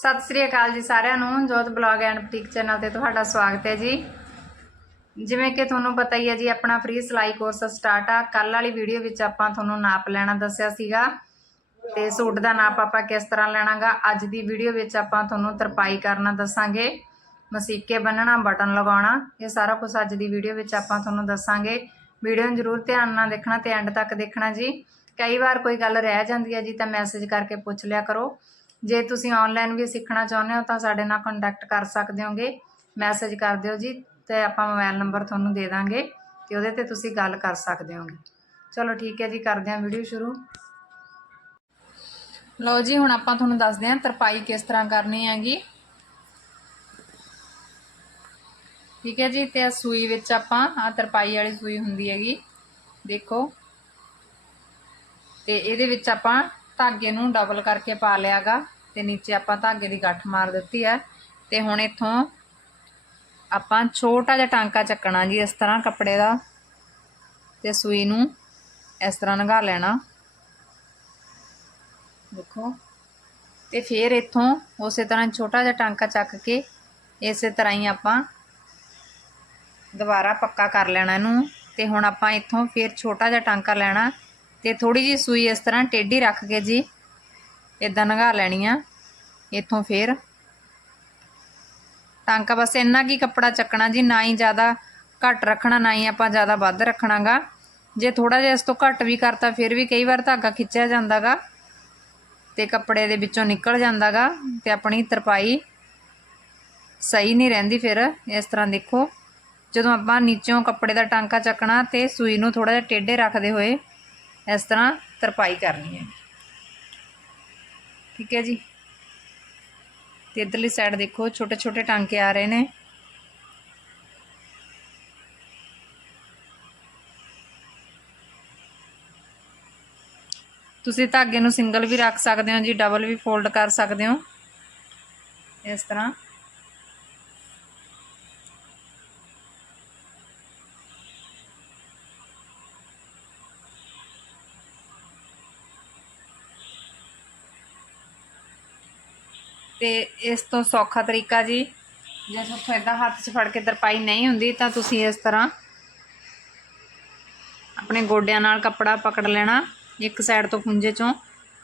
ਸਤਿ ਸ੍ਰੀ ਅਕਾਲ ਜੀ ਸਾਰਿਆਂ ਨੂੰ, ਜੋਤ ਬਲੌਗ ਐਂਡ ਬੁਟੀਕ ਚੈਨਲ ਤੇ ਤੁਹਾਡਾ ਸਵਾਗਤ ਹੈ ਜੀ। ਜਿਵੇਂ ਕਿ ਤੁਹਾਨੂੰ ਪਤਾ ਹੀ ਹੈ ਜੀ, ਆਪਣਾ ਫ੍ਰੀ ਸਿਲਾਈ ਕੋਰਸ ਸਟਾਰਟ ਆ। ਕੱਲ ਵਾਲੀ ਵੀਡੀਓ ਵਿੱਚ ਆਪਾਂ ਤੁਹਾਨੂੰ ਨਾਪ ਲੈਣਾ ਦੱਸਿਆ ਸੀਗਾ ਤੇ ਸੂਟ ਦਾ ਨਾਪ ਆਪਾਂ ਕਿਸ ਤਰ੍ਹਾਂ ਲੈਣਾਗਾ, ਅੱਜ ਦੀ ਵੀਡੀਓ ਵਿੱਚ ਆਪਾਂ ਤੁਹਾਨੂੰ ਤਰਪਾਈ ਕਰਨਾ ਦੱਸਾਂਗੇ, ਮਸੀਕੇ ਬੰਨਣਾ ਬਟਨ ਲਗਾਉਣਾ, ਇਹ ਸਾਰਾ ਕੁਝ ਅੱਜ ਦੀ ਵੀਡੀਓ ਵਿੱਚ ਆਪਾਂ ਤੁਹਾਨੂੰ ਦੱਸਾਂਗੇ। ਵੀਡੀਓ ਨੂੰ ਜ਼ਰੂਰ ਧਿਆਨ ਨਾਲ ਦੇਖਣਾ ਤੇ ਐਂਡ ਤੱਕ ਦੇਖਣਾ ਜੀ। ਕਈ ਵਾਰ ਕੋਈ ਗੱਲ ਰਹਿ ਜਾਂਦੀ ਹੈ ਜੀ, ਤਾਂ ਮੈਸੇਜ ਕਰਕੇ ਪੁੱਛ ਲਿਆ ਕਰੋ। ਜੇ ਤੁਸੀਂ ਆਨਲਾਈਨ ਵੀ ਸਿੱਖਣਾ ਚਾਹੁੰਦੇ ਹੋ ਤਾਂ ਸਾਡੇ ਨਾਲ ਕੰਟੈਕਟ ਕਰ ਸਕਦੇ ਹੋਗੇ। ਮੈਸੇਜ ਕਰ ਦਿਓ ਜੀ ਤੇ ਆਪਾਂ ਮੋਬਾਈਲ ਨੰਬਰ ਤੁਹਾਨੂੰ ਦੇ ਦਾਂਗੇ ਤੇ ਉਹਦੇ ਤੇ ਤੁਸੀਂ ਗੱਲ ਕਰ ਸਕਦੇ ਹੋਗੇ। ਚਲੋ ਠੀਕ ਹੈ ਜੀ, ਕਰਦੇ ਹਾਂ ਵੀਡੀਓ ਸ਼ੁਰੂ। ਲਓ ਜੀ, ਹੁਣ ਆਪਾਂ ਤੁਹਾਨੂੰ ਦੱਸਦੇ ਹਾਂ ਤਰਪਾਈ ਕਿਸ ਤਰ੍ਹਾਂ ਕਰਨੀ ਹੈਗੀ। ਠੀਕ ਹੈ ਜੀ, ਤੇ ਆਹ ਸੂਈ ਵਿੱਚ ਆਪਾਂ ਆ ਤਰਪਾਈ ਵਾਲੀ ਸੂਈ ਹੁੰਦੀ ਹੈਗੀ। ਦੇਖੋ। ਤੇ ਇਹਦੇ ਵਿੱਚ ਆਪਾਂ ਧਾਗੇ ਨੂੰ ਡਬਲ ਕਰਕੇ ਪਾ ਲਿਆਗਾ ਤੇ ਨੀਚੇ ਆਪਾਂ ਧਾਗੇ ਦੀ ਗੱਠ ਮਾਰ ਦਿੱਤੀ ਹੈ। ਤੇ ਹੁਣ ਇੱਥੋਂ ਆਪਾਂ ਛੋਟਾ ਜਿਹਾ ਟਾਂਕਾ ਚੱਕਣਾ ਜੀ ਇਸ ਤਰ੍ਹਾਂ ਕੱਪੜੇ ਦਾ। ਤੇ ਸੂਈ ਨੂੰ ਇਸ ਤਰ੍ਹਾਂ ਲੰਘਾ ਲੈਣਾ। ਦੇਖੋ। ਤੇ ਫਿਰ ਇੱਥੋਂ ਉਸੇ ਤਰ੍ਹਾਂ ਛੋਟਾ ਜਿਹਾ ਟਾਂਕਾ ਚੱਕ ਕੇ ਇਸੇ ਤਰ੍ਹਾਂ ਹੀ ਆਪਾਂ ਦੁਬਾਰਾ ਪੱਕਾ ਕਰ ਲੈਣਾ ਇਹਨੂੰ। ਤੇ ਹੁਣ ਆਪਾਂ ਇੱਥੋਂ ਫਿਰ ਛੋਟਾ ਜਿਹਾ ਟਾਂਕਾ ਲੈਣਾ। ਤੇ ਥੋੜੀ ਜੀ ਸੂਈ ਇਸ ਤਰ੍ਹਾਂ ਟੇਢੀ ਰੱਖ ਕੇ ਜੀ ਇਦਾਂ ਲੰਘਾ ਲੈਣੀ ਆ, ਇੱਥੋਂ ਫਿਰ। ਟਾਂਕਾ ਬਸ ਇੰਨਾ ਕੀ ਕੱਪੜਾ ਚੱਕਣਾ ਜੀ, ਨਾ ਹੀ ਜ਼ਿਆਦਾ ਘੱਟ ਰੱਖਣਾ, ਨਾ ਹੀ ਆਪਾਂ ਜ਼ਿਆਦਾ ਵੱਧ ਰੱਖਣਾਗਾ। ਜੇ ਥੋੜਾ ਜਿਹਾ ਇਸ ਤੋਂ ਘੱਟ ਵੀ ਕਰਤਾ, ਫਿਰ ਵੀ ਕਈ ਵਾਰ ਧਾਗਾ ਖਿੱਚਿਆ ਜਾਂਦਾਗਾ ਤੇ ਕੱਪੜੇ ਦੇ ਵਿੱਚੋਂ ਨਿਕਲ ਜਾਂਦਾਗਾ ਤੇ ਆਪਣੀ ਤਰਪਾਈ ਸਹੀ ਨਹੀਂ ਰਹਿੰਦੀ ਫਿਰ, ਇਸ ਤਰ੍ਹਾਂ ਦੇਖੋ। ਜਦੋਂ ਆਪਾਂ ਨੀਚੋਂ ਕੱਪੜੇ ਦਾ ਟਾਂਕਾ ਚੱਕਣਾ ਤੇ ਸੂਈ ਨੂੰ ਥੋੜਾ ਜਿਹਾ ਟੇਢੇ ਰੱਖਦੇ ਹੋਏ ਇਸ ਤਰ੍ਹਾਂ ਤਰਪਾਈ ਕਰਨੀ ਹੈ। ਠੀਕ ਹੈ ਜੀ? ਤੇ ਇਧਰਲੀ ਸਾਈਡ ਦੇਖੋ ਛੋਟੇ ਛੋਟੇ ਟਾਂਕੇ ਆ ਰਹੇ ਨੇ। ਤੁਸੀਂ ਧਾਗੇ ਨੂੰ ਸਿੰਗਲ ਵੀ ਰੱਖ ਸਕਦੇ ਹੋ ਜੀ, ਡਬਲ ਵੀ ਫੋਲਡ ਕਰ ਸਕਦੇ ਹੋ। ਇਸ ਤਰ੍ਹਾਂ। ਤੇ ਇਸ ਤੋਂ ਸੌਖਾ ਤਰੀਕਾ ਜੀ, ਜੇ ਤੁਹਾਨੂੰ ਇਦਾਂ ਹੱਥ 'ਚ ਫੜ ਕੇ ਤਰਪਾਈ ਨਹੀਂ ਹੁੰਦੀ, ਤਾਂ ਤੁਸੀਂ ਇਸ ਤਰ੍ਹਾਂ ਆਪਣੇ ਗੋਡਿਆਂ ਨਾਲ ਕੱਪੜਾ ਪਕੜ ਲੈਣਾ, ਇੱਕ ਸਾਈਡ ਤੋਂ ਖੁੰਝੇ ਚੋਂ,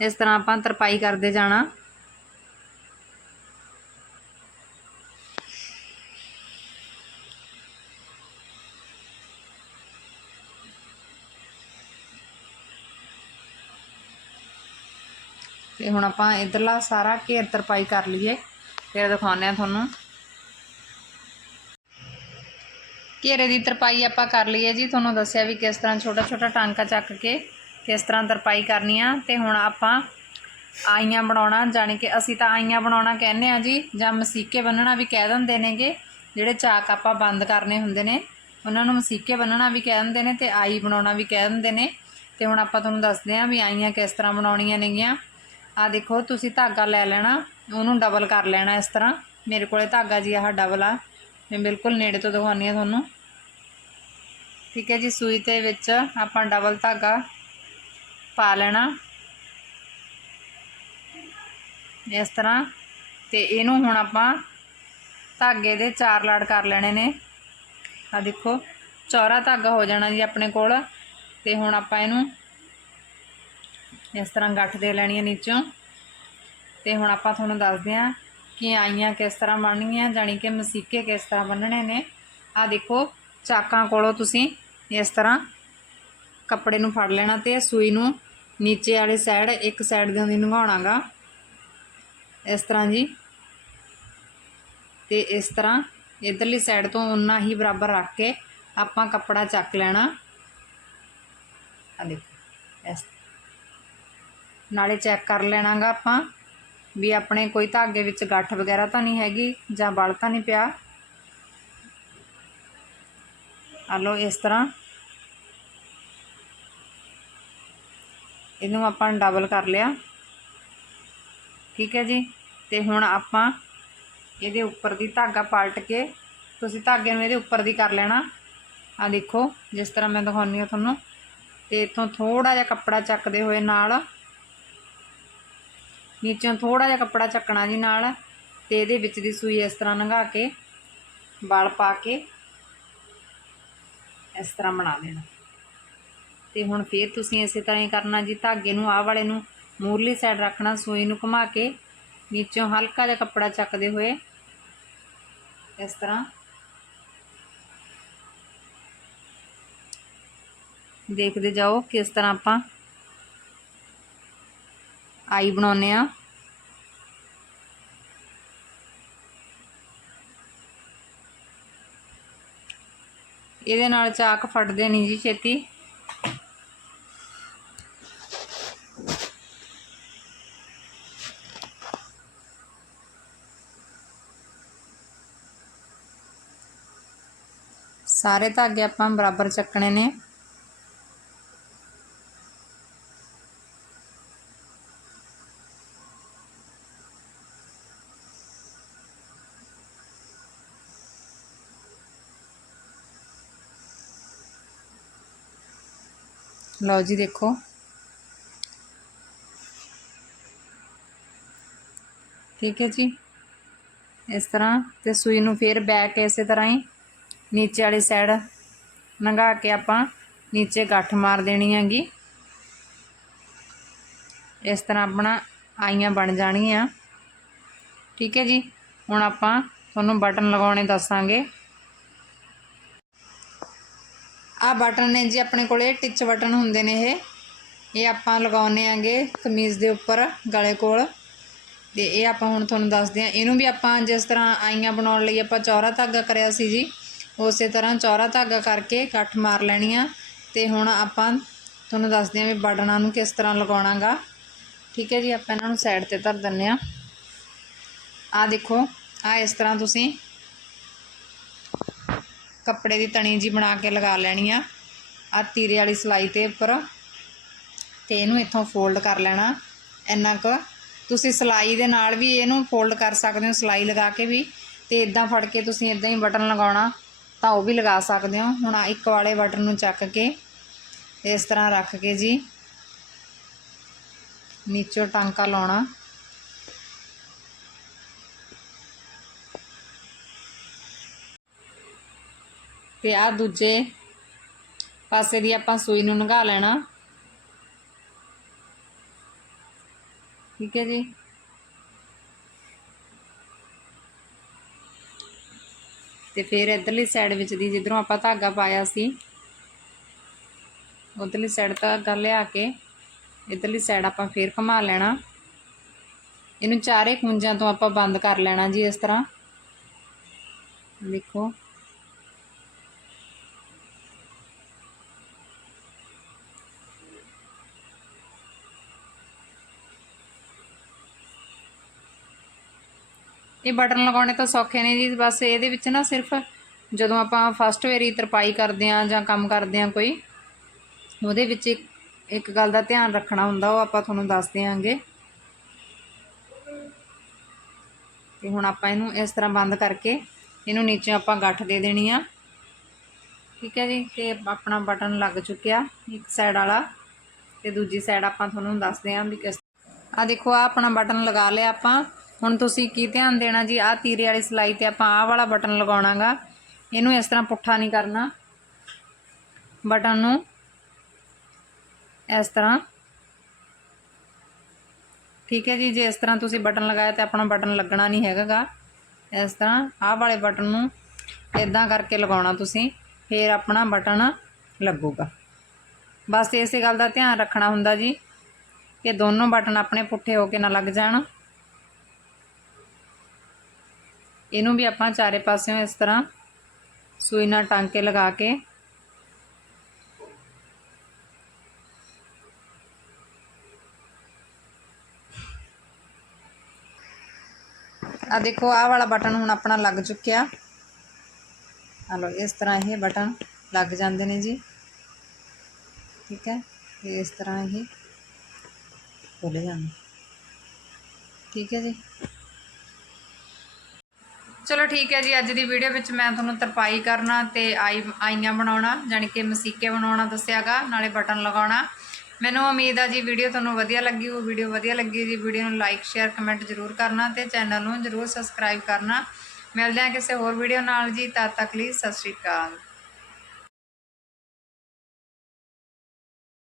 ਇਸ ਤਰ੍ਹਾਂ ਆਪਾਂ ਤਰਪਾਈ ਕਰਦੇ ਜਾਣਾ। ਤੇ ਹੁਣ ਆਪਾਂ ਇਧਰਲਾ ਸਾਰਾ ਘੇਰ ਤਰਪਾਈ ਕਰ ਲਈਏ। ਫਿਰ ਦਿਖਾਉਂਦੇ ਆ ਤੁਹਾਨੂੰ। ਘੇਰੇ ਦੀ ਤਰਪਾਈ ਆਪਾਂ ਕਰ ਲਈਏ ਜੀ। ਤੁਹਾਨੂੰ ਦੱਸਿਆ ਵੀ ਕਿਸ ਤਰ੍ਹਾਂ ਛੋਟਾ ਛੋਟਾ ਟਾਂਕਾ ਚੱਕ ਕੇ ਕਿਸ ਤਰ੍ਹਾਂ ਤਰਪਾਈ ਕਰਨੀ ਆ। ਤੇ ਹੁਣ ਆਪਾਂ ਆਈਆਂ ਬਣਾਉਣਾ, ਜਾਣੀ ਕਿ ਅਸੀਂ ਤਾਂ ਆਈਆਂ ਬਣਾਉਣਾ ਕਹਿੰਦੇ ਆ ਜੀ, ਜਾਂ ਮਸੀਕੇ ਬੰਨਣਾ ਵੀ ਕਹਿ ਦਿੰਦੇ ਨੇਗੇ, ਜਿਹੜੇ ਚਾਕ ਆਪਾਂ ਬੰਦ ਕਰਨੇ ਹੁੰਦੇ ਨੇ। ਉਹਨਾਂ ਨੂੰ ਮਸੀਕੇ ਬੰਨਣਾ ਵੀ ਕਹਿ ਦਿੰਦੇ ਨੇ ਤੇ ਆਈ ਬਣਾਉਣਾ ਵੀ ਕਹਿ ਦਿੰਦੇ ਨੇ। ਤੇ ਹੁਣ ਆਪਾਂ ਤੁਹਾਨੂੰ ਦੱਸਦੇ ਆ ਵੀ ਆਈਆਂ ਕਿਸ ਤਰ੍ਹਾਂ ਬਣਾਉਣੀਆਂ ਨੇਗੀਆਂ। ਆ ਦੇਖੋ, ਤੁਸੀਂ ਧਾਗਾ ਲੈ ਲੈਣਾ, ਉਹਨੂੰ ਡਬਲ ਕਰ ਲੈਣਾ ਇਸ ਤਰ੍ਹਾਂ। ਮੇਰੇ ਕੋਲੇ ਧਾਗਾ ਜੀ ਆਹ ਡਬਲ ਆ। ਮੈਂ ਬਿਲਕੁਲ ਨੇੜੇ ਤੋਂ ਦਿਖਾਉਂਦੀ ਆ ਤੁਹਾਨੂੰ। ਠੀਕ ਹੈ ਜੀ, ਸੂਈ ਤੇ ਵਿੱਚ ਆਪਾਂ ਡਬਲ ਧਾਗਾ ਪਾ ਲੈਣਾ। ਇਸ ਤਰ੍ਹਾਂ। ਤੇ ਇਹਨੂੰ ਹੁਣ ਆਪਾਂ ਧਾਗੇ ਦੇ ਚਾਰ ਲੜ ਕਰ ਲੈਣੇ ਨੇ। ਆ ਦੇਖੋ, ਚੌਰਾ ਧਾਗਾ ਹੋ ਜਾਣਾ ਜੀ ਆਪਣੇ ਕੋਲ। ਤੇ ਹੁਣ ਆਪਾਂ ਇਹਨੂੰ ਇਸ ਤਰ੍ਹਾਂ ਗੱਠ ਦੇ ਲੈਣੀ ਹੈ ਨੀਚੋਂ। ਤੇ ਹੁਣ ਆਪਾਂ ਤੁਹਾਨੂੰ ਦੱਸਦੇ ਹਾਂ ਕਿ ਆਈਆਂ ਕਿਸ ਤਰ੍ਹਾਂ ਬਣਨੀਆਂ, ਜਾਣੀ ਕਿ ਮਸੀਕੇ ਕਿਸ ਤਰ੍ਹਾਂ ਬੰਨਣੇ ਨੇ। ਆ ਦੇਖੋ, ਚਾਕਾਂ ਕੋਲੋਂ ਤੁਸੀਂ ਇਸ ਤਰ੍ਹਾਂ ਕੱਪੜੇ ਨੂੰ ਫੜ ਲੈਣਾ ਤੇ ਸੂਈ ਨੂੰ ਨੀਚੇ ਵਾਲੀ ਸਾਈਡ ਇੱਕ ਸਾਈਡ ਦੇ ਦੀ ਨਗਾਉਣਾਗਾ। ਇਸ ਤਰ੍ਹਾਂ ਜੀ। ਤੇ ਇਸ ਤਰ੍ਹਾਂ ਇਧਰਲੀ ਸਾਈਡ ਤੋਂ ਉਨਾ ਹੀ ਬਰਾਬਰ ਰੱਖ ਕੇ ਆਪਾਂ ਕੱਪੜਾ ਚੱਕ ਲੈਣਾ। ਆ ਦੇਖੋ, ਇਸ ਨਾਲੇ ਚੈੱਕ ਕਰ ਲੈਣਾਗਾ ਆਪਾਂ ਵੀ ਆਪਣੇ ਕੋਈ ਧਾਗੇ ਵਿੱਚ ਗੱਠ ਵਗੈਰਾ ਤਾਂ ਨਹੀਂ ਹੈਗੀ ਜਾਂ ਬਲ ਤਾਂ ਨਹੀਂ ਪਿਆ। ਆ ਲਓ ਇਸ ਤਰ੍ਹਾਂ। ਇਹਨੂੰ ਆਪਾਂ ਡਬਲ ਕਰ ਲਿਆ। ਠੀਕ ਹੈ ਜੀ? ਤੇ ਹੁਣ ਆਪਾਂ ਇਹਦੇ ਉੱਪਰ ਦੀ ਧਾਗਾ ਪਲਟ ਕੇ ਤੁਸੀਂ ਧਾਗੇ ਨੂੰ ਇਹਦੇ ਉੱਪਰ ਦੀ ਕਰ ਲੈਣਾ। ਆ ਦੇਖੋ, ਜਿਸ ਤਰ੍ਹਾਂ ਮੈਂ ਦਿਖਾਉਣੀ ਆ ਤੁਹਾਨੂੰ। ਤੇ ਇਥੋਂ ਥੋੜਾ ਜਿਹਾ ਕੱਪੜਾ ਚੱਕਦੇ ਹੋਏ ਨਾਲ ਨੀਚੋਂ ਥੋੜਾ ਜਿਹਾ ਕੱਪੜਾ ਚੱਕਣਾ ਜੀ ਨਾਲ ਤੇ ਇਹਦੇ ਵਿੱਚ ਦੀ ਸੂਈ ਇਸ ਤਰ੍ਹਾਂ ਲੰਘਾ ਕੇ ਵਲ ਪਾ ਕੇ ਇਸ ਤਰ੍ਹਾਂ ਬਣਾ ਦੇਣਾ। ਤੇ ਹੁਣ ਫੇਰ ਤੁਸੀਂ ਇਸੇ ਤਰ੍ਹਾਂ ਹੀ ਕਰਨਾ ਜੀ, ਧਾਗੇ ਨੂੰ, ਆਹ ਵਾਲੇ ਨੂੰ ਮੂਰਲੀ ਸਾਈਡ ਰੱਖਣਾ, ਸੂਈ ਨੂੰ ਘੁਮਾ ਕੇ ਨੀਚੋਂ ਹਲਕਾ ਜਿਹਾ ਕੱਪੜਾ ਚੱਕਦੇ ਹੋਏ ਇਸ ਤਰ੍ਹਾਂ ਦੇਖਦੇ ਜਾਓ ਕਿਸ ਤਰ੍ਹਾਂ ਆਪਾਂ ਆਈ ਬਣਾਉਨੇ ਆ ਇਹਦੇ ਨਾਲ ਚਾਕ ਫਟਦੇ ਨਹੀਂ ਜੀ ਛੇਤੀ ਸਾਰੇ ਧਾਗੇ ਆਪਾਂ ਬਰਾਬਰ ਚੱਕਣੇ ਨੇ ਲਓ ਜੀ ਦੇਖੋ। ਠੀਕ ਹੈ ਜੀ। ਇਸ ਤਰ੍ਹਾਂ ਤੇ ਸੂਈ ਨੂੰ ਫੇਰ ਬੈਕ ਇਸੇ ਤਰ੍ਹਾਂ ਹੀ ਨੀਚੇ ਵਾਲੀ ਸਾਈਡ ਲੰਘਾ ਕੇ ਆਪਾਂ ਨੀਚੇ ਗੱਠ ਮਾਰ ਦੇਣੀ ਹੈਗੀ। ਇਸ ਤਰ੍ਹਾਂ ਆਪਣਾ ਆਈਆਂ ਬਣ ਜਾਣਗੀਆਂ। ਠੀਕ ਹੈ ਜੀ। ਹੁਣ ਆਪਾਂ ਤੁਹਾਨੂੰ ਬਟਨ ਲਗਾਉਣੇ ਦੱਸਾਂਗੇ। ਆ ਬਟਨ ਨੇ ਜੀ ਆਪਣੇ ਕੋਲੇ ਟਿਚ ਬਟਨ ਹੁੰਦੇ ਨੇ ਇਹ। ਇਹ ਆਪਾਂ ਲਗਾਉਨੇ ਆਂਗੇ ਕਮੀਜ਼ ਦੇ ਉੱਪਰ ਗਲੇ ਕੋਲ। ਤੇ ਇਹ ਆਪਾਂ ਹੁਣ ਤੁਹਾਨੂੰ ਦੱਸਦੇ ਆ ਇਹਨੂੰ ਵੀ ਆਪਾਂ ਜਿਸ ਤਰ੍ਹਾਂ ਆਈਆਂ ਬਣਾਉਣ ਲਈ ਆਪਾਂ ਚੌਰਾ ਧਾਗਾ ਕਰਿਆ ਸੀ ਜੀ, ਉਸੇ ਤਰ੍ਹਾਂ ਚੌਰਾ ਧਾਗਾ ਕਰਕੇ ਕੱਟ ਮਾਰ ਲੈਣੀ ਆ। ਤੇ ਹੁਣ ਆਪਾਂ ਤੁਹਾਨੂੰ ਦੱਸਦੇ ਆ ਵੀ ਬਟਨਾਂ ਨੂੰ ਕਿਸ ਤਰ੍ਹਾਂ ਲਗਾਉਣਾਗਾ। ਠੀਕ ਹੈ ਜੀ, ਆਪਾਂ ਇਹਨਾਂ ਨੂੰ ਸਾਈਡ ਤੇ ਧਰ ਦਿੰਨੇ ਆ ਆ ਦੇਖੋ ਆ ਇਸ ਤਰ੍ਹਾਂ ਤੁਸੀਂ ਕੱਪੜੇ ਦੀ ਤਣੀ ਜੀ ਬਣਾ ਕੇ ਲਗਾ ਲੈਣੀ ਆ। ਆ ਤੀਰੇ ਵਾਲੀ ਸਲਾਈ ਤੇ ਉੱਪਰ। ਤੇ ਇਹਨੂੰ ਇੱਥੋਂ ਫੋਲਡ ਕਰ ਲੈਣਾ। ਇੰਨਾ ਕੁ। ਤੁਸੀਂ ਸਲਾਈ ਦੇ ਨਾਲ ਵੀ ਇਹਨੂੰ ਫੋਲਡ ਕਰ ਸਕਦੇ ਹੋ, ਸਲਾਈ ਲਗਾ ਕੇ ਵੀ। ਤੇ ਇਦਾਂ ਫੜ ਕੇ ਤੁਸੀਂ ਇਦਾਂ ਹੀ ਬਟਨ ਲਗਾਉਣਾ, ਤਾਂ ਉਹ ਵੀ ਲਗਾ ਸਕਦੇ ਹੋ। ਹੁਣ ਆਹ ਇੱਕ ਵਾਲੇ ਬਟਨ ਨੂੰ ਚੱਕ ਕੇ ਇਸ ਤਰ੍ਹਾਂ ਰੱਖ ਕੇ ਜੀ। ਨੀਚੋਂ ਟਾਂਕਾ ਲਾਉਣਾ। ਤੇ ਆ ਦੂਜੇ ਪਾਸੇ ਦੀ ਆਪਾਂ ਸੂਈ ਨੂੰ ਲੰਘਾ ਲੈਣਾ। ਠੀਕ ਹੈ ਜੀ। ਤੇ ਫਿਰ ਇਧਰਲੀ ਸਾਈਡ ਵਿੱਚ ਦੀ ਜਿੱਧਰੋਂ ਆਪਾਂ ਧਾਗਾ ਪਾਇਆ ਸੀ, ਉਧਰਲੀ ਸਾਈਡ ਧਾਗਾ ਲਿਆ ਕੇ ਇਧਰਲੀ ਸਾਈਡ ਆਪਾਂ ਫੇਰ ਘੁਮਾ ਲੈਣਾ। ਇਹਨੂੰ ਚਾਰੇ ਖੁੰਝਾਂ ਤੋਂ ਆਪਾਂ ਬੰਦ ਕਰ ਲੈਣਾ ਜੀ ਇਸ ਤਰ੍ਹਾਂ। ਦੇਖੋ। ਇਹ ਬਟਨ ਲਗਾਉਣੇ ਤਾਂ ਸੌਖੇ ਨੇ ਜੀ, ਬਸ ਇਹਦੇ ਵਿੱਚ ਨਾ ਸਿਰਫ ਜਦੋਂ ਆਪਾਂ ਫਸਟ ਵਾਰੀ ਤਰਪਾਈ ਕਰਦੇ ਆ ਜਾਂ ਕੰਮ ਕਰਦੇ ਆ ਕੋਈ, ਉਹਦੇ ਵਿੱਚ ਇੱਕ ਗੱਲ ਦਾ ਧਿਆਨ ਰੱਖਣਾ ਹੁੰਦਾ, ਉਹ ਆਪਾਂ ਤੁਹਾਨੂੰ ਦੱਸ ਦਿਆਂਗੇ। ਤੇ ਹੁਣ ਆਪਾਂ ਇਹਨੂੰ ਇਸ ਤਰ੍ਹਾਂ ਬੰਦ ਕਰਕੇ ਇਹਨੂੰ ਨੀਚੇ ਆਪਾਂ ਗੱਠ ਦੇ ਦੇਣੀ ਆ। ਠੀਕ ਹੈ ਜੀ, ਤੇ ਆਪਣਾ ਬਟਨ ਲੱਗ ਚੁੱਕਿਆ, ਇੱਕ ਸਾਈਡ ਵਾਲਾ। ਤੇ ਦੂਜੀ ਸਾਈਡ ਆਪਾਂ ਤੁਹਾਨੂੰ ਦੱਸਦੇ ਆਂ ਵੀ ਕਿਸ ਆ ਦੇਖੋ ਆ ਆਪਣਾ ਬਟਨ ਲਗਾ ਲਿਆ ਆਪਾਂ। ਹੁਣ ਤੁਸੀਂ ਕੀ ਧਿਆਨ ਦੇਣਾ ਜੀ? ਆਹ ਤੀਰੇ ਵਾਲੀ ਸਲਾਈ ਤੇ ਆਪਾਂ ਆਹ ਵਾਲਾ ਬਟਨ ਲਗਾਉਣਾਗਾ। ਇਹਨੂੰ ਇਸ ਤਰ੍ਹਾਂ ਪੁੱਠਾ ਨਹੀਂ ਕਰਨਾ। ਬਟਨ ਨੂੰ ਇਸ ਤਰ੍ਹਾਂ। ਠੀਕ ਹੈ ਜੀ, ਜੇ ਇਸ ਤਰ੍ਹਾਂ ਤੁਸੀਂ ਬਟਨ ਲਗਾਇਆ ਤੇ ਆਪਣਾ ਬਟਨ ਲੱਗਣਾ ਨਹੀਂ ਹੈਗਾਗਾ। ਇਸ ਤਰ੍ਹਾਂ ਆਹ ਵਾਲੇ ਬਟਨ ਨੂੰ ਇਦਾਂ ਕਰਕੇ ਲਗਾਉਣਾ ਤੁਸੀਂ, ਫਿਰ ਆਪਣਾ ਬਟਨ ਲੱਗੂਗਾ। ਬਸ ਇਸੇ ਗੱਲ ਦਾ ਧਿਆਨ ਰੱਖਣਾ ਹੁੰਦਾ ਜੀ, ਕਿ ਦੋਨੋਂ ਬਟਨ ਆਪਣੇ ਪੁੱਠੇ ਹੋ ਕੇ ਨਾ ਲੱਗ ਜਾਣ। ਇਹਨੂੰ ਵੀ ਆਪਾਂ ਚਾਰੇ ਪਾਸਿਓਂ ਇਸ ਤਰ੍ਹਾਂ ਸੂਈ ਨਾਲ ਟਾਂਕੇ ਲਗਾ ਕੇ ਆ ਦੇਖੋ ਆਹ ਵਾਲਾ ਬਟਨ ਹੁਣ ਆਪਣਾ ਲੱਗ ਚੁੱਕਿਆ ਆ ਲੋ ਇਸ ਤਰ੍ਹਾਂ ਇਹ ਬਟਨ ਲੱਗ ਜਾਂਦੇ ਨੇ ਜੀ ਠੀਕ ਹੈ ਤੇ ਇਸ ਤਰ੍ਹਾਂ ਇਹ ਖੁੱਲ ਜਾਂਦੇ ਠੀਕ ਹੈ ਜੀ ਚਲੋ ਠੀਕ ਹੈ ਜੀ, ਅੱਜ ਦੀ ਵੀਡੀਓ ਵਿੱਚ ਮੈਂ ਤੁਹਾਨੂੰ ਤਰਪਾਈ ਕਰਨਾ ਤੇ ਆਈ ਆਈਆਂ ਬਣਾਉਣਾ ਯਾਨੀ ਕਿ ਮਸੀਕੇ ਬਣਾਉਣਾ ਦੱਸਿਆਗਾ, ਨਾਲੇ ਬਟਨ ਲਗਾਉਣਾ। ਮੈਨੂੰ ਉਮੀਦ ਆ ਜੀ ਵੀਡੀਓ ਤੁਹਾਨੂੰ ਵਧੀਆ ਲੱਗੀ ਉਹ ਵੀਡੀਓ ਵਧੀਆ ਲੱਗੀ ਜੀ ਵੀਡੀਓ ਨੂੰ ਲਾਈਕ ਸ਼ੇਅਰ ਕਮੈਂਟ ਜ਼ਰੂਰ ਕਰਨਾ ਤੇ ਚੈਨਲ ਨੂੰ ਜ਼ਰੂਰ ਸਬਸਕ੍ਰਾਈਬ ਕਰਨਾ। ਮਿਲਦੇ ਹਾਂ ਕਿਸੇ ਹੋਰ ਵੀਡੀਓ ਨਾਲ ਜੀ, ਤਦ ਤੱਕ ਲਈ ਸਤਿ ਸ਼੍ਰੀ ਅਕਾਲ।